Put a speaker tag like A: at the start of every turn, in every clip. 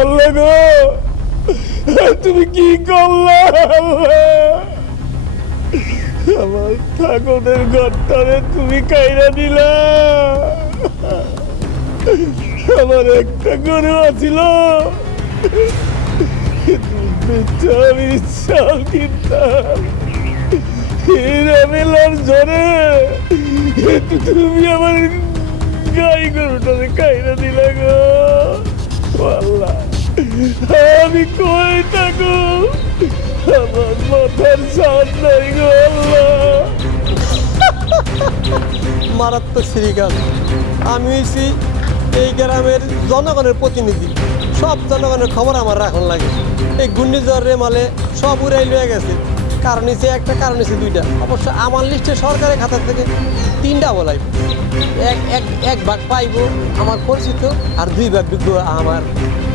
A: আল্লাহ গো। তুমি কি করলে আমার ঠাকুরের ঘরটারে তুমি কাইরা দিলা। আমার একটা গরু আছিল। আমি চাল কিনতাম। হিরামেলার ঝরে তুমি আমার গাই গরুটারে কাইরা দিলা গো। আমি কই থাকো? আমার মাথার সাথ নাই
B: মারাত্মক শ্রীকাল আমি হয়েছি এই গ্রামের জনগণের প্রতিনিধি। সব জনগণের খবর আমার রাখন লাগে। এই ঘূর্ণিঝড় রেমালে সব উড়াই লয়ে গেছে। কারণ হচ্ছে একটা, কারণ হচ্ছে দুইটা। অবশ্য আমার লিস্টে সরকারের খাতা থেকে তিনটা বলাই এক এক এক ভাগ পাইব আমার পরিচিত আর দুই ভাগ বিজ্ঞ আমার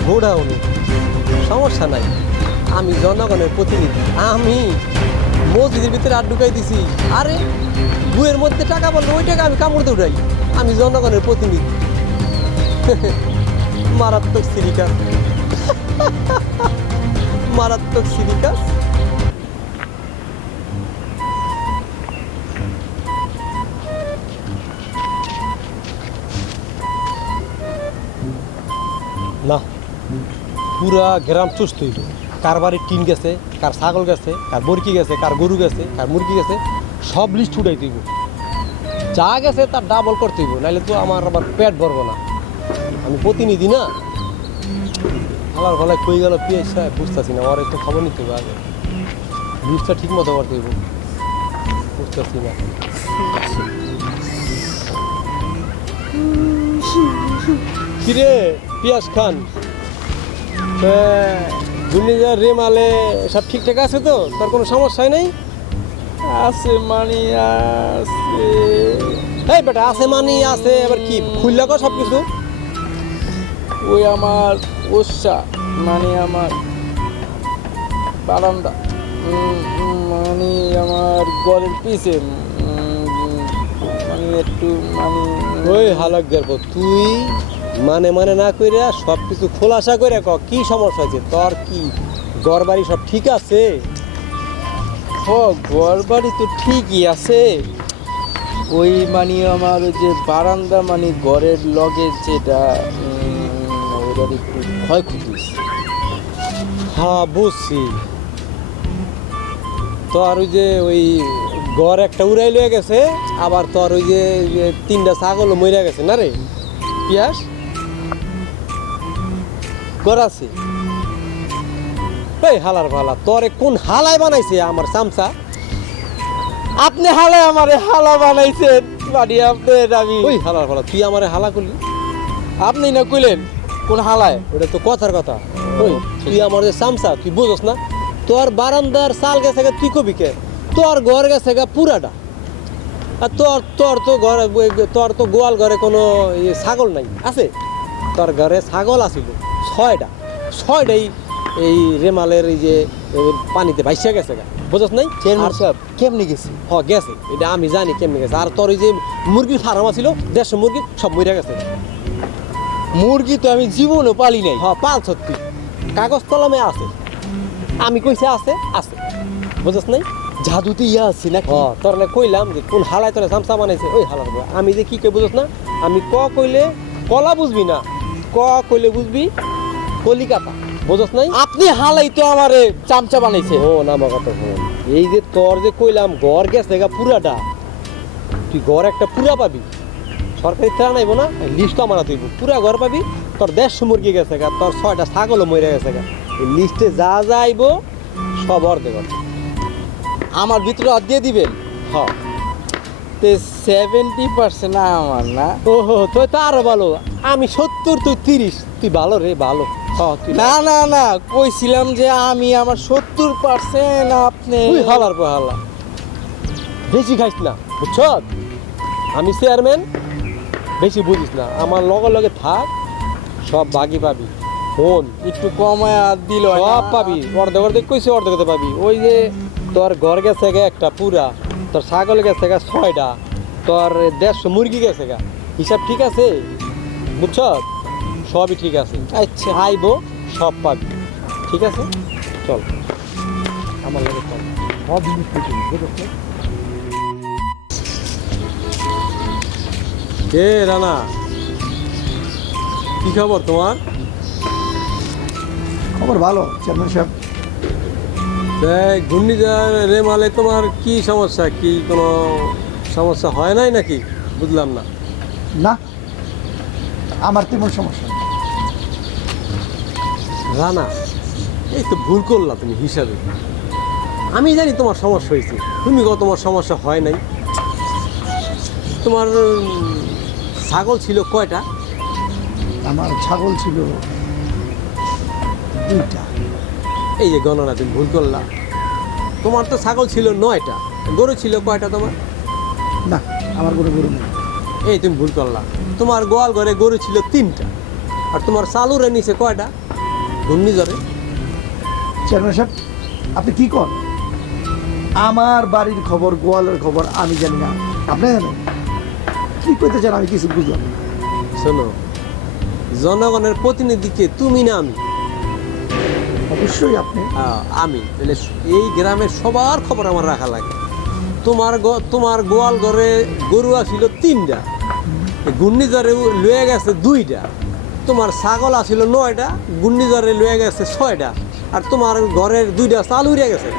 B: গোডাউনে। সমস্যা নাই। আমি জনগণের প্রতিনিধি। আমি মসজিদের ভিতরে আর ঢুকাই দিছি। আরে বইয়ের মধ্যে টাকা বলল, ওই টাকা আমি কামড়তে উঠাই। আমি জনগণের প্রতিনিধি। মারাত্মক সিরিকাস মারাত্মক সিরিকাস পুরা গ্রাম চুষ্ট হইল। কার বাড়ির টিন গেছে, কার ছাগল গেছে, কার বরকি গেছে, কার গরু গেছে, কার মুরগি গেছে, সব লিস্ট উঠাই দিব। যা গেছে তার ডাবল করতে হইব নাহলে তো আমার আবার পেট ভরবো না। আমি প্রতিনিধি না। আলার গলায় কই গেল পিএস সাহেব, বুঝতেছি না, ওর একটু খবর নিতে হবে আগে। লিস্টটা ঠিক মতো করতে হইব বুঝতেছি না। কিরে পিয়াস খান? ঘূর্ণিঝড় রেমালে সব ঠিকঠাক আছে তো? তোর কোনো সমস্যাই নেই?
A: আছে মানি আছে।
B: এই বেটা আছে মানি আছে এবার কি খুললা কর সব কিছু
A: ওই আমার উৎসা মানে আমার বারান্দা। মানে আমার ঘরের পিছে। মানে একটু মানে
B: ওই হালক গেরব তুই মানে মানে না কইরা সব কিছু খোলাসা করে ক, কি সমস্যা আছে তোর কি ঘর বাড়ি সব ঠিক আছে?
A: হ ঘর বাড়ি তো ঠিকই আছে। ওই মানে আমার যে বারান্দা মানে ঘরের লগে যেটা ওটার একটু ক্ষয়ক্ষতি
B: হ্যাঁ বুঝছি। তোর ওই যে ওই ঘর একটা উড়াই লয়ে গেছে, আবার তোর ওই যে তিনটা ছাগল মরে গেছে না রে? পিয়াস? ঘর এই হালার ভালা তোরে কোন হালাই বানাইছে আমার চামচা?
A: আপনি হালে আমারে হালা বানাইছেন। মানে আপনার আমি।
B: ওই হালার ভালা তুই আমারে হালা করলি?
A: আপনি না কইলেন কোন হালায়?
B: ওটা তো কথার কথা। ওই তুই আমার যে চামচা তুই বুঝস না? তোর বারান্দার চাল গেছে তুই কবি কে? তোর ঘর গেছে গা পুরাটা আর তোর তোর তো ঘরে তোর তো গোয়াল ঘরে কোনো ইয়ে ছাগল নাই আছে? তোর ঘরে ছাগল আছিল। ছয়টা ছয়টাই এই রেমালের এই যে পানিতে ভাইসা গেছে গা। বুঝস নাই?
A: চেয়ারম্যান সাহেব কেমনি গেছে?
B: হ গেছে। এটা আমি জানি কেমনি গেছে। আর তোর ওই যে মুরগির ফার্ম আছিল দেড়শো মুরগি সব মরে গেছে।
A: মুরগি তো আমি জীবনও পালি নাই।
B: হ পাল সত্যি। কাগজ কলমে আছে। আমি কইছে আছে আছে। বুঝছ নাই?
A: জাদুতে ইয়া আছে নাকি?
B: হ তোরলে কইলাম যে কোন হালাই তোরে সামসা বানাইছে ওই বউ। আমি যে কি কই বুঝছ না? আমি ক কইলে কলা বুঝবি না? ক কইলে বুঝবি? কলিকাতা। বুঝছ নাই?
A: আপনি হালাই তো আমারে চামচা বানাইছে।
B: ও না আমার কথা শোন এই যে তোর যে কইলাম ঘর গেছে গা পুরাটা। তুই ঘর একটা পুরা পাবি। সরকারি থেরা নাইব না? লিস্ট আমার তুইব পুরা ঘর পাবি। তোর দেড়শো মুরগি গেছে গা তোর ছয়টা ছাগলও মরে গেছে গা। এই লিস্টে যা যা আইব সব অর্ধেক
A: আমার ভিতরে আর দিয়ে দিবেন?
B: হ
A: তে সেভেন্টি পার্সেন্ট আমার না।
B: ওহো তুই তো আরও ভালো। আমি সত্তর তুই তিরিশ। তুই ভালো রে ভালো।
A: না না না কইছিলাম যে আমি আমার সত্তর পার্সেন্ট আপনি
B: তুই হালার পর হালা। বেশি খাইস না বুঝছ? আমি চেয়ারম্যান বেশি বুঝিস না। আমার লগে লগে থাক সব বাকি পাবি। ফোন
A: একটু কমায় আর দিল
B: সব পাবি। অর্ধেক অর্ধেক কইছে অর্ধেক পাবি। ওই যে তোর ঘর গেছে গা একটা পুরা। তোর ছাগল গেছে গা ছয়টা, তোর দেড়শো মুরগি গেছে গা। হিসাব ঠিক আছে? বুঝছ? সবই ঠিক আছে।
A: আচ্ছা
B: আইবো, সব পাবি। ঠিক আছে? চল। আমার লাগে চল। সব কে রানা, কি খবর তোমার?
C: খবর ভালো, চেয়ারম্যান সাহেব।
B: ঘূর্ণিঝড় রেমালে তোমার কি সমস্যা? কি কোনো সমস্যা হয় নাই নাকি? বুঝলাম না।
C: না আমার তেমন সমস্যা।
B: রানা এই তো ভুল করলা তুমি হিসাবে। আমি জানি তোমার সমস্যা হয়েছে। তুমি কো তোমার সমস্যা হয় নাই। তোমার ছাগল ছিল কয়টা?
C: আমার ছাগল ছিল দুইটা।
B: এই যে গণনা তুমি ভুল করলা। তোমার তো ছাগল ছিল নয়টা গরু ছিল কয়টা তোমার?
C: না আমার কোনো গরু নেই।
B: এই তুমি ভুল করলা। তোমার গোয়াল ঘরে গরু ছিল তিনটা আর তোমার চালুরে নিচে কয়টা? ঘূর্ণিঝড়ে
C: চেয়ারম্যান সাহেব আপনি কি কর আমার বাড়ির খবর গোয়ালের খবর আমি জানি না। আপনি জানেন? কি করতে চান আমি কিছু বুঝলাম
B: শোনো জনগণের প্রতিনিধিকে তুমি না আমি।
C: অবশ্যই আপনি।
B: আমি মানে এই গ্রামের সবার খবর আমার রাখা লাগে। তোমার তোমার গোয়াল ঘরে গরু আসিল তিনটা। ঘূর্ণিঝড়ে লয়ে গেছে দুইটা। তোমার ছাগল আসিল নয়টা ঘূর্ণিঝড়ে লয়ে গেছে ছয়টা। আর তোমার ঘরের দুইটা চাল উড়ে গেছে।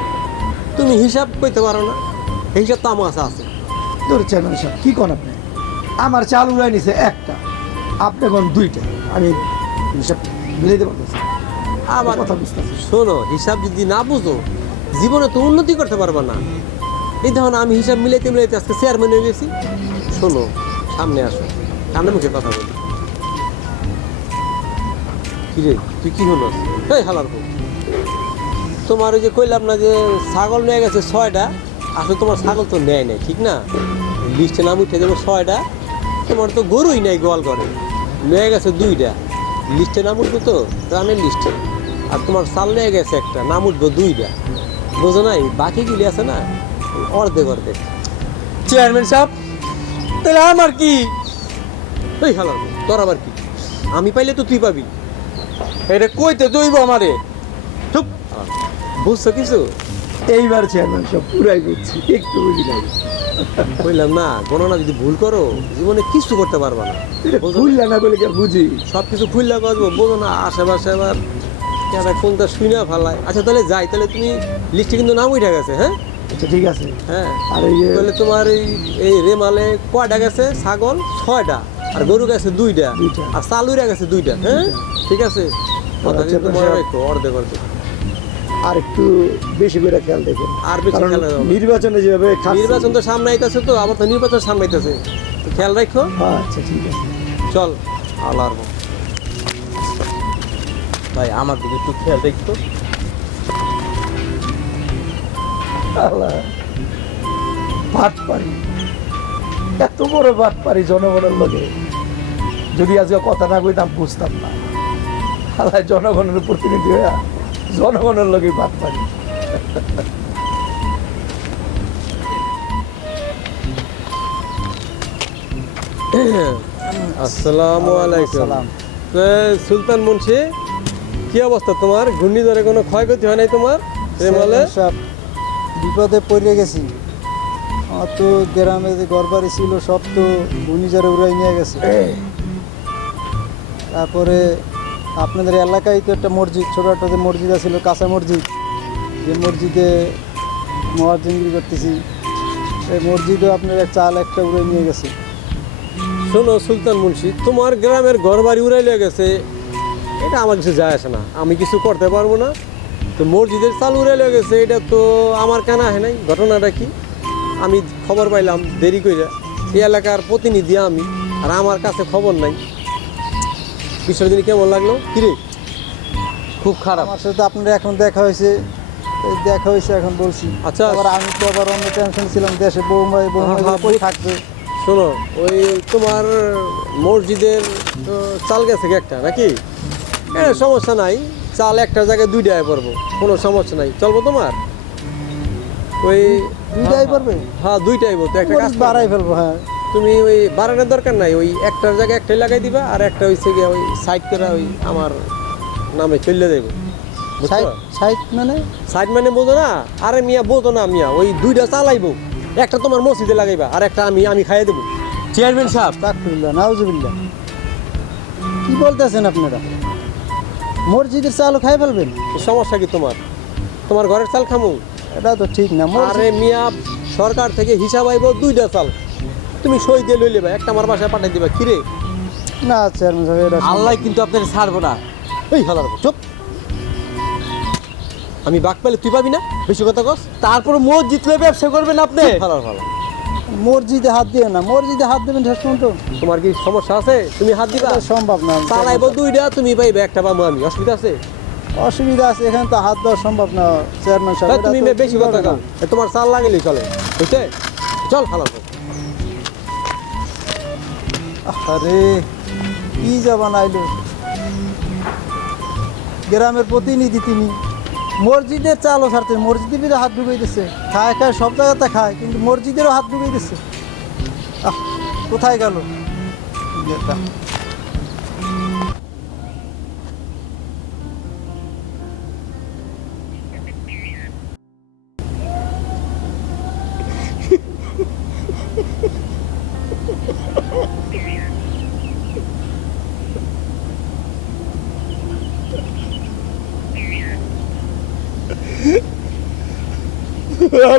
B: তুমি হিসাব করতে পারো না। হিসাব তো আমার কাছে আছে।
C: ধরে চেয়ারম্যান সাহেব কি করেন আপনি? আমার চাল উড়াই নিছে একটা। আপনি কোন দুইটা। আমি হিসাব মিলাইতে পারতেছি।
B: আবার
C: কথা বুঝতেছি
B: শোনো হিসাব যদি না বুঝো জীবনে তো উন্নতি করতে পারবে না। এই দেখো না আমি হিসাব মিলাইতে মিলাইতে আজকে চেয়ারম্যান হয়ে গেছি। শোনো সামনে আসো। সামনে মুখে কথা বলি। কিরে তুই কি হলো? এই হালার বউ। তোমার ওই যে কইলাম না যে ছাগল নিয়ে গেছে ছয়টা আসলে তোমার ছাগল তো নেয় নাই ঠিক না? লিস্টে নাম উঠে দেবো ছয়টা তোমার তো গরুই নেই গোয়াল করে নিয়ে গেছে দুইটা। লিস্টে নাম উঠবে তো প্রাণের লিস্টে। আর তোমার চাল নিয়ে গেছে একটা নাম উঠবো দুইটা। বোঝো নাই? বাকিগুলি আছে না? অর্ধেক অর্ধেক।
A: চেয়ারম্যান সাহেব তাহলে আমার কি?
B: এই বউ, তোর আবার কি? আমি পাইলে তো তুই পাবি।
A: এটা কইতে দইব আমারে।
B: চুপ বুঝছ কিছু?
C: এইবার চেয়ারম্যান সব পুরাই বুঝছি একটু বুঝি নাই।
B: বললাম না গণনা যদি ভুল করো জীবনে কিছু করতে পারবা না।
C: ভুললা না বলে বুঝি?
B: সব কিছু খুললে বাজবো বোঝো না আশেপাশে আবার কেনা কোনটা শুই না ফালাই আচ্ছা তাহলে যাই তাহলে তুমি লিস্টে কিন্তু নাম উঠে গেছে হ্যাঁ?
C: আচ্ছা ঠিক আছে।
B: হ্যাঁ।
C: আর এই
B: তাহলে তোমার এই এই রেমালে কয়টা গেছে? ছাগল? ছয়টা আর গরু গেছে দুইটা। আর চালুরা গেছে দুইটা হ্যাঁ? ঠিক আছে? কথা
C: আচ্ছা,
B: কিন্তু মনে রাখো অর্ধেক অর্ধেক।
C: আর একটু বেশি করে খেয়াল দেখেন।
B: আর বেশি খেয়াল।
C: নির্বাচনে যেভাবে
B: নির্বাচন তো সামনে আইতেছে তো আবার তো নির্বাচন সামনে আইতেছে তো খেয়াল রাখো।
C: হ্যাঁ, আচ্ছা ঠিক আছে।
B: চল। আল্লাহর
A: ভাই আমার দিকে একটু খেয়াল দেখতো
C: ভাত পারি এত বড় ভাত পারি জনগণের লোকে। যদি আজকে কথা না কইতাম বুঝতাম না। আল্লাহ জনগণের প্রতিনিধি হয়ে জনগণের লোকে ভাত পারি
B: আসসালামু। আলাইকুম সুলতান মুন্সি? কি অবস্থা তোমার? ঘূর্ণিঝড়ে কোনো ক্ষয়ক্ষতি হয় নাই তোমার? রেমালে
D: সব বিপদে পড়ে গেছি। আমার তো গ্রামে যে ঘর বাড়ি ছিল সব তো ঘূর্ণিঝড়ে উড়াই নিয়ে গেছে। তারপরে আপনাদের এলাকায় তো একটা মসজিদ ছোটো একটা যে মসজিদ আছিল কাঁচা মসজিদ। যে মসজিদে মহাজিঙ্গি করতেছি। এই মসজিদও আপনার চাল একটা উড়ে নিয়ে গেছে।
B: শোনো সুলতান মুন্সি তোমার গ্রামের ঘর বাড়ি উড়াই লেগে গেছে। এটা আমার কিছু যায় আসে না। আমি কিছু করতে পারব না। তো মসজিদের চাল লেগে গেছে এটা তো আমার কেনা হয় নাই। ঘটনাটা কি? আমি খবর পাইলাম দেরি করে এই এলাকার প্রতিনিধি আমি আর আমার কাছে খবর নাই। দিন কেমন লাগল? কিরে
A: খুব খারাপ।
D: আমার সাথে আপনার এখন দেখা হয়েছে। দেখা হয়েছে এখন বলছি।
B: আচ্ছা।
D: আবার আমি তো আবার অন্য টেনশন ছিলাম দেশে বৌমাই বৌমাই
B: হ্যাঁ,
D: কই থাকবে?
B: শোনো ওই তোমার মসজিদের চাল গেছে কি একটা নাকি? এ সমস্যা নাই। চাল একটা জায়গায় দুইটায় পড়ব। কোনো সমস্যা নাই। চলবো তোমার? ওই
D: দুইটাই পারবে
B: হ্যাঁ দুইটাই বলতো একটা কাজ
D: মরিচ বাড়াই ফেলব হ্যাঁ।
B: তুমি ওই বারানের দরকার নাই। ওই একটার জায়গায় একটাই লাগাই দিবা আর একটা হইছে গিয়ে ওই সাইড করে ওই আমার নামে চলে দেবো।
D: সাইড মানে?
B: সাইড মানে বোঝো না? আরে মিয়া বোঝো না মিয়া। ওই দুইটা চালাইবো। একটা তোমার মসজিদে লাগাইবা আর একটা আমি আমি খাইয়ে দেবো।
A: চেয়ারম্যান সাহেব।
D: তাকফিরুল্লাহ নাউজুবিল্লাহ। কি বলতেছেন আপনারা? মসজিদের চালও খাই ফেলবেন?
B: সমস্যা কি তোমার? তোমার ঘরের চাল খামু?
D: এটা তো ঠিক না
B: আরে মিয়া সরকার থেকে হিসাব আইব দুইটা চাল। তুমি সই দিয়ে লই লেবা একটা আমার বাসায় পাঠাই দিবা কিরে
D: না চেয়ারম্যান সাহেব এটা
A: আল্লাহ কিন্তু আপনার ছাড়বো না।
B: এই হালার চুপ। আমি বাক পেলে তুই পাবি না? বেশি কথা কস।
A: তারপর মসজিদ জিতলে ব্যবসা করবেন আপনি?
B: ভালো ফালা
D: মসজিদে হাত দিয়ে না মসজিদে হাত দেবেন শেষ পর্যন্ত।
B: তোমার কি সমস্যা আছে? তুমি হাত দিবা?
D: সম্ভব না।
B: চালাইব দুইটা তুমি পাইবে একটা পাবো আমি। অসুবিধা আছে?
D: অসুবিধা আছে এখানে তো হাত দেওয়া সম্ভব না চেয়ারম্যান সাহেব।
B: তুমি বেশি কথা কও। তোমার চাল লাগেলি চলে। বুঝছে চল ফালা
D: আরে কি যাবান আইলো গ্রামের প্রতিনিধি তিনি। মসজিদের চালও ছাড়তে মসজিদের ভিতরে হাত ঢুকিয়ে দিচ্ছে খায় খায়, সব জায়গাতে খায়, কিন্তু মসজিদেরও হাত ঢুকিয়ে দিচ্ছে কোথায় গেল?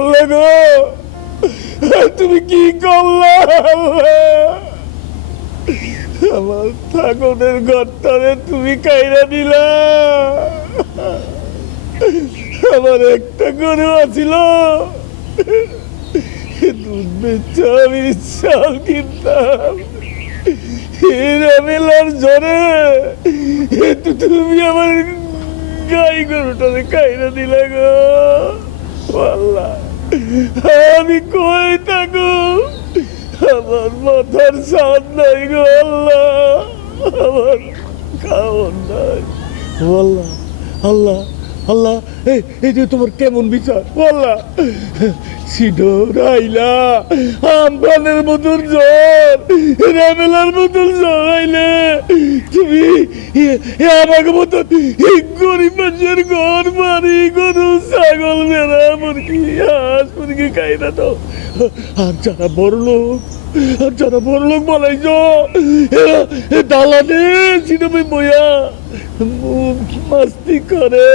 E: আল্লাহ গো তুমি কি করলা? আমার ঠাকুরের ঘরটারে তুমি কাইরা দিলা। আমার একটা গরু আছিল। দুধ বেচা আমি চাল কিনতাম। মেলার জ্বরে তুমি আমার গাই গরুটারে কাইরা দিলা গো। আল্লাহ আমি কই থাকো? আমার মাথার সাদ নাই গো আল্লাহ। আমার খাওয়ার নাই। আল্লাহ আল্লাহ। আল্লাহ, এই যে তোমার কেমন বিচার? আল্লাহ সিডো রাইলা আমফানের মতন জ্বর রামেলার মতন জ্বর আইলে। তুমি আমাকে মতন গরিব মানুষের ঘর বাড়ি, গরু, ছাগল, ভেড়া, মুরগি, হাঁস, মুরগি খাই না তো আর যারা বড় লোক আর যারা বড় লোক বলাইছ এরা দালানে সিনেমে বইয়া মাস্তি করে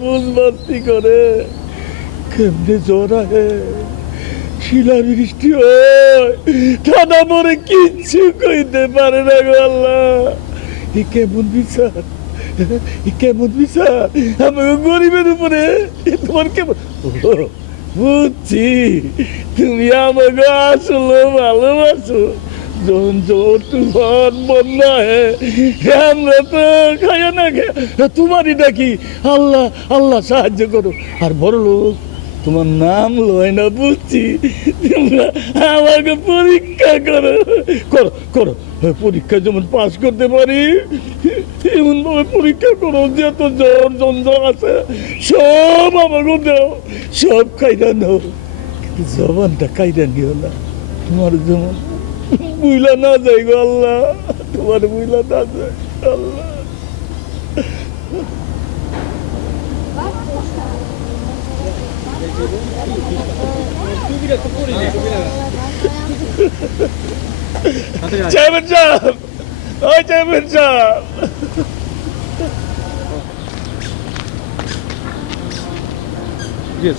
E: মুখ মাস্তি করে। কেমনে জ্বর আহে? শিলা বৃষ্টি হয়। ঠান্ডা মরে কিচ্ছু কইতে পারে না গো আল্লাহ। এ কেমন বিচার? কেমন বিচার? আমাকে গরিবের উপরে তোমার কেমন বুঝছি। তুমি আমাকে আসলে ভালোবাসো। তো না তোমারই ডাকি আল্লাহ আল্লাহ সাহায্য করো। আর বড় লোক তোমার নাম লয় না বুঝছি তোমরা আমাকে পরীক্ষা করো। করো করো। পরীক্ষা যেমন পাশ করতে পারি এমন ভাবে পরীক্ষা করো যে যত জ্বর যন্ত্র আছে, সব আমাকে দাও, সব খাইরা নাও। কিন্তু জবানটা খাইরা নিও না। তোমার যেমন বুইলা না যাই গো আল্লাহ, তোমার বুইলা না যাই আল্লাহ। চেয়ারম্যান সাহেব ওই চেয়ারম্যান সাহেব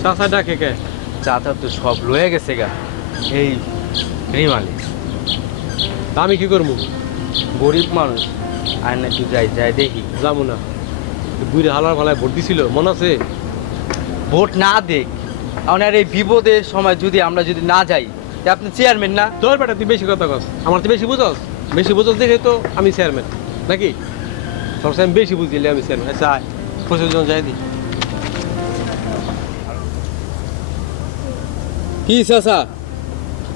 B: চাষা ডাকে কে
A: চাচা তো সব লয়ে গেছে গা। এই রিমালি
B: তা আমি কি করব?
A: গরিব মানুষ আর না তুই যাই যাই দেখি।
B: যাব না। বুড়ি হালার ফালায় ভোট দিছিল মনে আছে?
A: ভোট না দেখ। আর এই বিপদের সময় যদি আমরা যদি না যাই তা আপনি চেয়ারম্যান না
B: তোর বেটা তুই বেশি কথা কস আমার তুই বেশি বুঝস বেশি বুঝস দেখে তো আমি চেয়ারম্যান নাকি সবসময় আমি বেশি বুঝলি আমি চেয়ারম্যান আচ্ছা আয়, পঁচিশ জন যাই দি
A: কি চাচা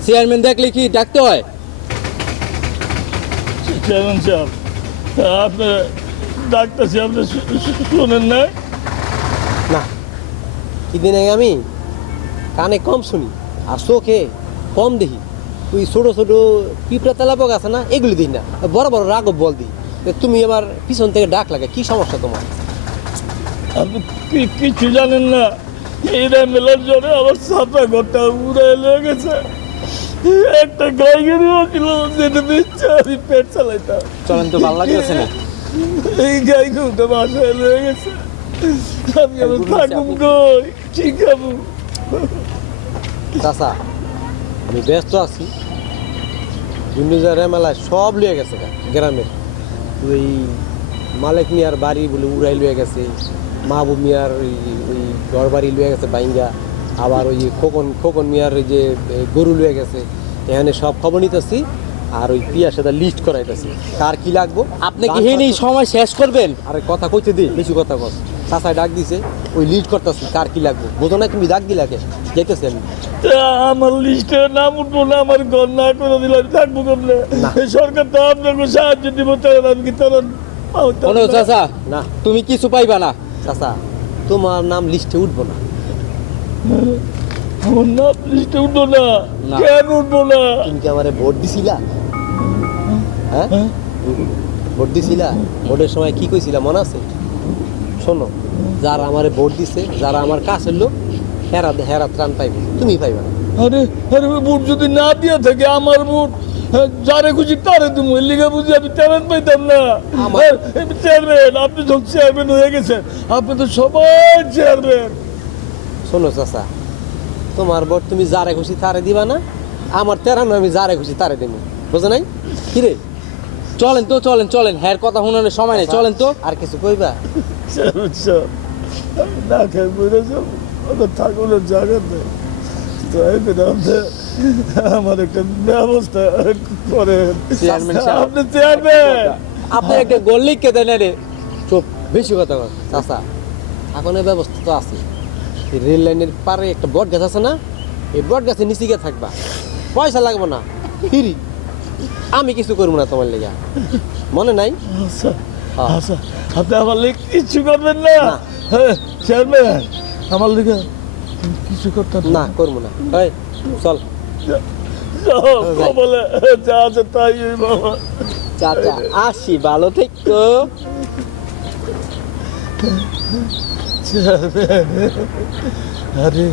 A: চেয়ারম্যান দেখলে কি ডাকতে হয়
E: চেয়ারম্যান সাহেব আপনি শুনেন না
B: না কি দিন আগে আমি কানে কম শুনি আর চোখে কম দেখি। ওই ছোটো ছোটো পিঁপড়া তেলাপক আছে না এগুলি দিই না। বড় বড় রাগব বল দিই তুমি আবার পিছন থেকে ডাক লাগে কি সমস্যা তোমার?
E: কিছু জানেন না এরা মেলার জন্য আমার সাপা ঘরটা উড়ে লেগে গেছে। একটা গাই গেরিও ছিল যেটা বেচছে আমি পেট চালাইতাম।
A: চলেন তো ভালো লাগতেছে না?
E: এই গাই গরুটা বাসায় লেগে গেছে। আমি আবার থাকুম কই? কি খাব?
B: চাচা আমি ব্যস্ত আছি। দুর্নীজার মেলায় সব লিয়ে গেছে গ্রামের ওই মালিক মিয়ার বাড়ি বলে উড়াই লয়ে গেছে মাহবুব মিয়ার ওই ওই ঘর বাড়ি লয়ে গেছে বাইঙ্গা আবার ওই খোকন খোকন মিয়ার ওই যে গরু লয়ে গেছে। এখানে সব খবর নিতেছি আর ওই পিয়ার সাথে লিস্ট করাইতেছি। কার কি লাগবো?
A: আপনি কি সময় শেষ করবেন?
B: আরে কথা কইতে দে বেশি কথা কস। চাচাই ডাক দিছে ওই লিস্ট করতেছি কার কি লাগবে? বোঝো না তুমি ডাক দিলা কে? যেতেছি আমি
E: আমার লিস্টে নাম উঠবো না আমার ঘর না করে দিলে আমি থাকব কেমনে? সরকার তো আপনাকে সাহায্য দিব তখন আমি কি তখন।
A: চাচা
B: না।
A: তুমি কিছু পাইবা না।
B: চাচা তোমার নাম লিস্টে উঠবো না।
E: আমার নাম লিস্টে উঠবো না।
A: না।
E: কেন উঠবো না?
B: তুমি কি আমারে ভোট দিছিলা? হ্যাঁ?
E: হ্যাঁ?
B: ভোট দিছিলা? ভোটের সময় কি কইছিলা? মনে আছে? শোনো যারা আমারে ভোট দিছে যারা আমার কাছের লোক হেরা হেরা ত্রাণ পাইবে। তুমি পাইবে না।
E: আরে আরে ভোট যদি না দিয়া থাকে আমার ভোট যারে খুশি তারে তুমি লিখে বুঝি আমি ট্যালেন্ট পাইতাম না।
B: আমার-
E: চেয়ারম্যান আপনি যখন চেয়ারম্যান হয়ে গেছেন। আপনি তো সবাই চেয়ারম্যান।
B: শোনো চাচা তোমার ভোট তুমি যারে খুশি তারে দিবা না আমার তেরানো আমি যারে খুশি তারে দেবো বুঝো নাই? কিরে
A: চলেন তো চলেন চলেন। হ্যার কথা শোনানোর সময় নেই চলেন তো।
B: আর কিছু কইবা?
E: না বলে ওদের ঠাকুরের জায়গা নেই তো এবার আপনি আমার একটা ব্যবস্থা আপনি চেয়ারম্যান
A: আপনি একটা গোল লিখকে দেন রে
B: চুপ বেশি কথা চাচা এখনের ব্যবস্থা তো আছে। রেল লাইনের পারে একটা বট গাছ আছে না? এই বট গাছের নিচে গিয়ে থাকবা। পয়সা লাগবে না। ফিরি। আমি কিছু করব না তোমার লেগে। মনে নাই?
E: আচ্ছা
B: হ্যাঁ।
E: আচ্ছা। আপনি আমার লিগে কিচ্ছু করবেন না। হ্যাঁ, চেয়ারম্যান আমার লিগে কিছু করতে
B: না করব না। এই চল।
E: বলে যা আছে তাই বাবা
A: চাচা আসি ভালো থেকো।
E: আরে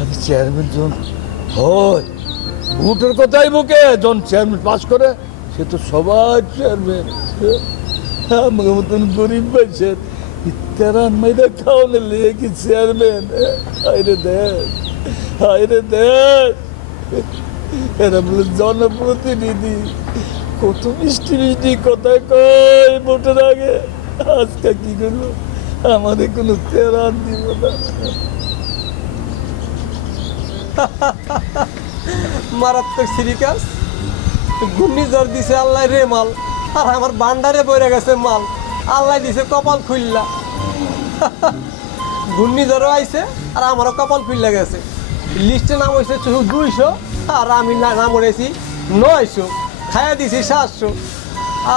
E: আরে চেয়ারম্যান জন হয় ভোটের কথাই মুখে জন চেয়ারম্যান পাস করে, সে তো সবাই চেয়ারম্যান গরিব পাইছেন তেরান মাইদা খাওয়ানো লিয়ে কি চেয়ারম্যান হাইরে দেশ হাইরে দেশ এরা বলে জনপ্রতিনিধি। কত মিষ্টি মিষ্টি কথা কয় ভোটের আগে। আজকে কি করল? আমাদের কোনো তেরান দিব না।
B: মারাত্মক সিরিকাস ঘূর্ণিঝড় দিছে আল্লাহ রে মাল। আর আমার বান্ডারে পড়ে গেছে মাল। আল্লাহ দিছে কপাল খুললা ঘূর্ণিঝড়ও আইছে আর আমারও কপাল খুললা গেছে। লিস্টে নাম হয়েছে শুধু দুইশো আর আমি নাম উঠেছি নয়শো। খাইয়া দিছি সাতশো।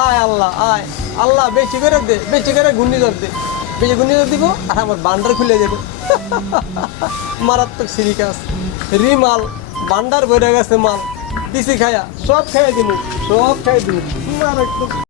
B: আয় আল্লাহ আয়। আল্লাহ বেশি করে দে, বেশি করে ঘূর্ণিঝড় দে। বেশি ঘূর্ণিঝড় দিব আর আমার বান্ডার খুলে যাবে। মারাত্মক সিরিকাস রিমাল। বান্ডার ভরে গেছে মাল। দিছি খায়া সব খাইয়া দিন সব খাই দিমু। মারাত্মক